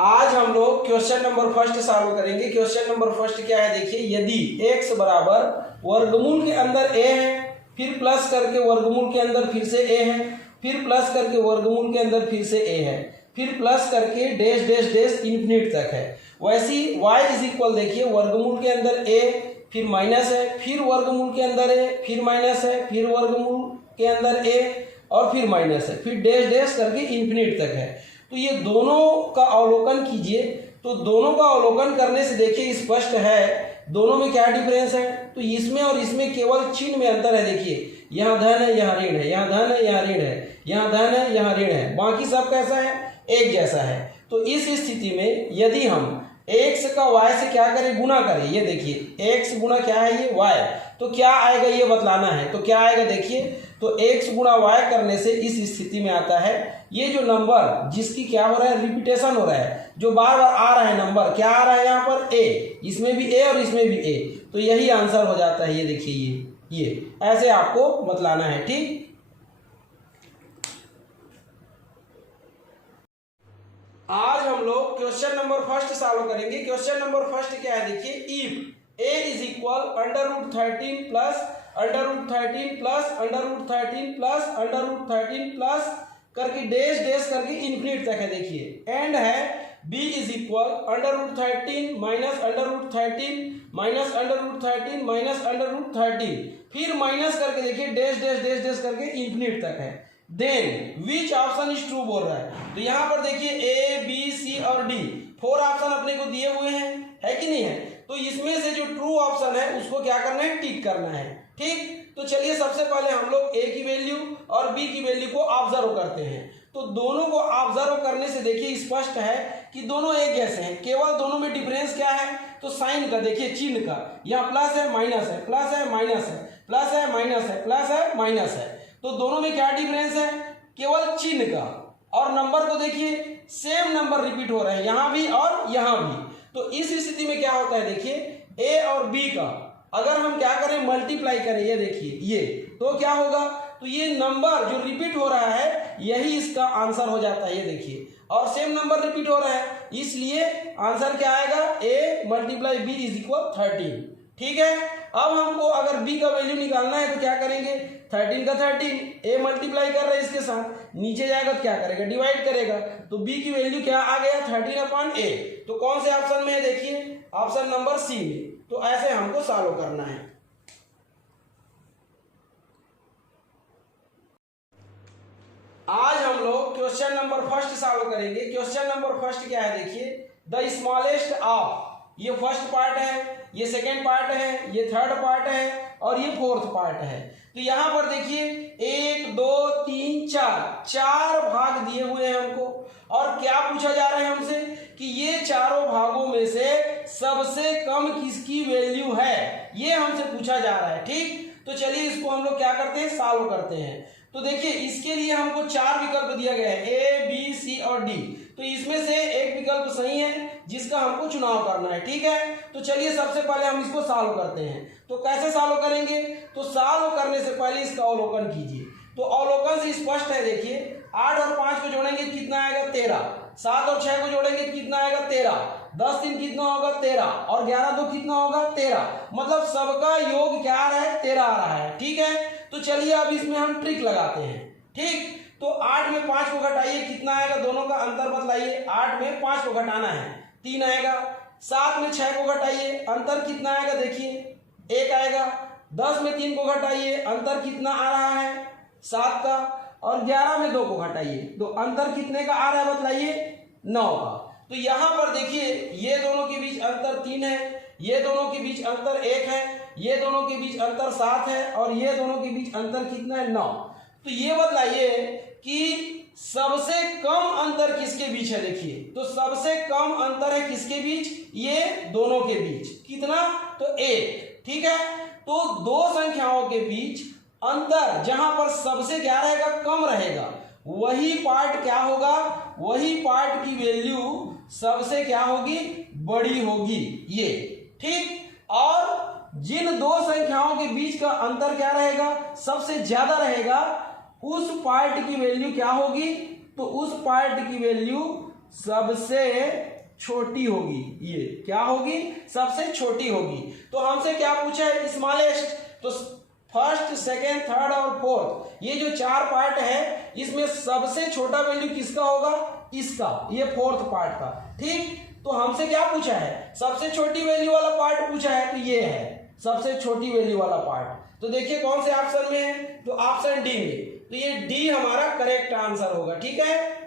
आज हम लोग क्वेश्चन नंबर फर्स्ट सॉल्व करेंगे। क्वेश्चन नंबर फर्स्ट क्या है देखिए, यदि x बराबर वर्गमूल के अंदर a है, फिर प्लस करके वर्गमूल के अंदर फिर से a है, फिर प्लस करके वर्गमूल के अंदर फिर से a है, फिर प्लस करके डैश डैश डैश इन्फिनिट तक है। वैसी y इज इक्वल देखिए वर्गमूल के अंदर a, फिर माइनस है, फिर वर्गमूल के अंदर a, फिर माइनस है, फिर वर्गमूल के अंदर a और फिर माइनस है, फिर डैश डैश करके इन्फिनिट तक है। तो ये दोनों का अवलोकन कीजिए। तो दोनों का अवलोकन करने से देखिए स्पष्ट है दोनों में क्या डिफरेंस है। तो इसमें और इसमें केवल चिन्ह में अंतर है। देखिए यहाँ धन है, यहाँ ऋण है, यहाँ धन है, यहाँ ऋण है, यहाँ धन है, यहाँ ऋण है, बाकी सब कैसा है, एक जैसा है। तो इस स्थिति में यदि हम x का y से क्या करें, गुना करें, ये देखिए x गुना क्या है ये y, तो क्या आएगा ये बतलाना है। तो क्या आएगा देखिए, तो x गुना y करने से इस स्थिति में आता है ये जो नंबर जिसकी क्या हो रहा है, रिपीटेशन हो रहा है, जो बार बार आ रहा है नंबर, क्या आ रहा है यहाँ पर a, इसमें भी a और इसमें भी a, तो यही आंसर हो जाता है। ये देखिए ये ऐसे आपको बतलाना है। ठीक, आज हम लोग क्वेश्चन नंबर फर्स्ट सॉल्व करेंगे। क्वेश्चन नंबर फर्स्ट क्या है देखिए, if a is equal √13 plus √13 plus √13 plus √13 plus करके डैश डैश करके इन्फिनिट तक है। देखिए एंड है b is equal √13 minus √13 minus √13 minus √13 फिर माइनस करके देखिए डैश डैश डैश डैश करके इन्फिनिट तक है। Then which option is true बोल रहा है। तो यहाँ पर देखिए ए बी सी और डी 4 ऑप्शन अपने को दिए हुए हैं, है कि नहीं है। तो इसमें से जो ट्रू ऑप्शन है उसको क्या करना है, टिक करना है। ठीक, तो चलिए सबसे पहले हम लोग ए की वैल्यू और बी की वैल्यू को ऑब्जर्व करते हैं। तो दोनों को ऑब्जर्व करने से देखिए स्पष्ट है कि दोनों एक जैसे हैं, केवल दोनों में डिफरेंस क्या है, तो साइन का, देखिए चिन्ह का, यहाँ प्लस है माइनस है, प्लस है माइनस है, प्लस है माइनस है, प्लस है माइनस है। तो दोनों में क्या डिफरेंस है, केवल चिन्ह का। और नंबर को देखिए सेम नंबर रिपीट हो रहे हैं यहाँ भी और यहाँ भी। तो इस स्थिति में क्या होता है देखिए, ए और बी का अगर हम क्या करें, मल्टीप्लाई करें, ये देखिए ये, तो क्या होगा, तो ये नंबर जो रिपीट हो रहा है यही इसका आंसर हो जाता है। ये देखिए, और सेम नंबर रिपीट हो रहा है, इसलिए आंसर क्या आएगा, a multiply B is equal 13। ठीक है, अब हमको अगर b का वैल्यू निकालना है तो क्या करेंगे, 13 का 13, a मल्टीप्लाई कर रहे हैं इसके साथ, नीचे जाएगा तो क्या करेगा, डिवाइड करेगा। तो b की वैल्यू क्या आ गया, 13/a। तो कौन से ऑप्शन में है देखिए, ऑप्शन नंबर सी में। तो ऐसे हमको सॉल्व करना है। आज हम लोग क्वेश्चन नंबर फर्स्ट सॉल्व करेंगे। क्वेश्चन नंबर फर्स्ट क्या है देखिए, द स्मॉलेस्ट ऑफ, ये फर्स्ट पार्ट है, ये सेकेंड पार्ट है, ये थर्ड पार्ट है और ये फोर्थ पार्ट है। तो यहाँ पर देखिए 1 2 3 4 भाग दिए हुए हैं हमको, और क्या पूछा जा रहा है हमसे कि ये चारों भागों में से सबसे कम किसकी वैल्यू है, ये हमसे पूछा जा रहा है। ठीक, तो चलिए इसको हम लोग क्या करते हैं, सॉल्व करते हैं। तो देखिए इसके लिए हमको 4 विकल्प दिया गया है, ए बी सी और डी। तो इसमें से एक विकल्प सही है जिसका हमको चुनाव करना है। ठीक है, तो चलिए सबसे पहले हम इसको सॉल्व करते हैं। तो कैसे सॉल्व करेंगे, तो सॉल्व करने से पहले इसका अवलोकन कीजिए। तो अवलोकन से स्पष्ट है, देखिए 8 और 5 को जोड़ेंगे कितना आएगा, 13, 7 और 6 को जोड़ेंगे कितना आएगा, 13, 10 3 कितना होगा, 13, और 11 2 कितना होगा, 13। मतलब सबका योग क्या आ रहा है, 13 आ रहा है। ठीक है, तो चलिए अब इसमें हम ट्रिक लगाते हैं। ठीक, तो 8 में 5 को घटाइए, कितना आएगा, दोनों का अंतर बतलाइए। 8 में 5 को घटाना है, 3 आएगा। 7 में 6 को घटाइए, अंतर कितना आएगा, देखिए 1 आएगा। 10 में 3 को घटाइए, अंतर कितना आ रहा है, 7 का। और 11 में 2 को घटाइए, तो अंतर कितने का आ रहा है बतलाइए, 9 का। तो यहाँ पर देखिए ये दोनों के बीच अंतर 3 है, ये दोनों के बीच अंतर 1 है, ये दोनों के बीच अंतर 7 है, और ये दोनों के बीच अंतर कितना है, 9। तो ये बतलाइए कि सबसे कम अंतर किसके बीच है। देखिए तो सबसे कम अंतर है किसके बीच, ये दोनों के बीच, कितना, तो 1। ठीक है, तो दो संख्याओं के बीच अंतर जहां पर सबसे क्या रहेगा, कम रहेगा, वही पार्ट क्या होगा, वही पार्ट की वैल्यू सबसे क्या होगी, बड़ी होगी ये। ठीक, और जिन दो संख्याओं के बीच का अंतर क्या रहेगा, सबसे ज्यादा रहेगा, उस पार्ट की वैल्यू क्या होगी, तो उस पार्ट की वैल्यू सबसे छोटी होगी। ये क्या होगी? सबसे छोटी होगी। तो हमसे क्या पूछा है? स्मॉलेस्ट। तो फर्स्ट, सेकेंड, थर्ड और फोर्थ, ये जो चार पार्ट है, इसमें सबसे छोटा वैल्यू किसका होगा? इसका। ये फोर्थ पार्ट का। ठीक, तो हमसे क्या पूछा है? सबसे छोटी वैल्यू वाला पार्ट पूछा है, तो ये है सबसे छोटी वैल्यू वाला पार्ट। तो देखिए कौन से ऑप्शन में है? तो ऑप्शन डी में। तो ये डी हमारा करेक्ट आंसर होगा। ठीक है।